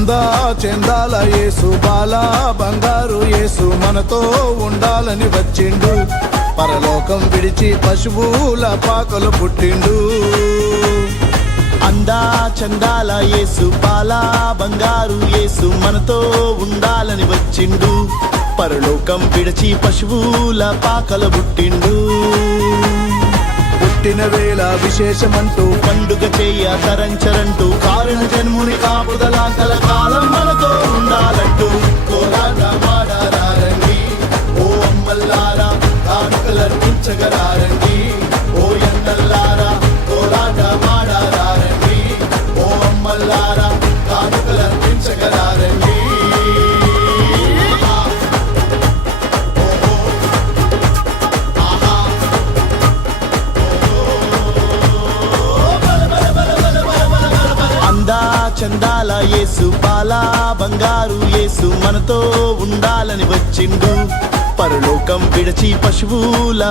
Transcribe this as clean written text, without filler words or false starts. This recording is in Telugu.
అందా చెందాల యేసు బాల బంగారు యేసు మనతో ఉండాలని వచ్చిండు. పరలోకం విడిచి పశువుల పాకలు పుట్టిండు. అందా చందాల యేసు బాల బంగారు యేసు మనతో ఉండాలని వచ్చిండు. పరలోకం విడిచి పశువుల పాకల పుట్టిండు. పుట్టిన వేళ విశేషమంటూ పండుగ చేయ తరంచరంటూ కారణ జన్ముని కాపుదల కలకాలం మనతో ఉండాలంటూ కోలాటమాడారండి. ఓ అమ్మల్లారా కానుకలర్పించగలారండి. ఓ ఎన్నల్లారా కోలాటమాడారండి. ఓ అమ్మల్లారా కానుకలర్పించగలారండి. చందాల యేసు బాల బంగారు యేసు మనతో ఉండాలని వచ్చిండు. పరలోకం విడిచి పశువుల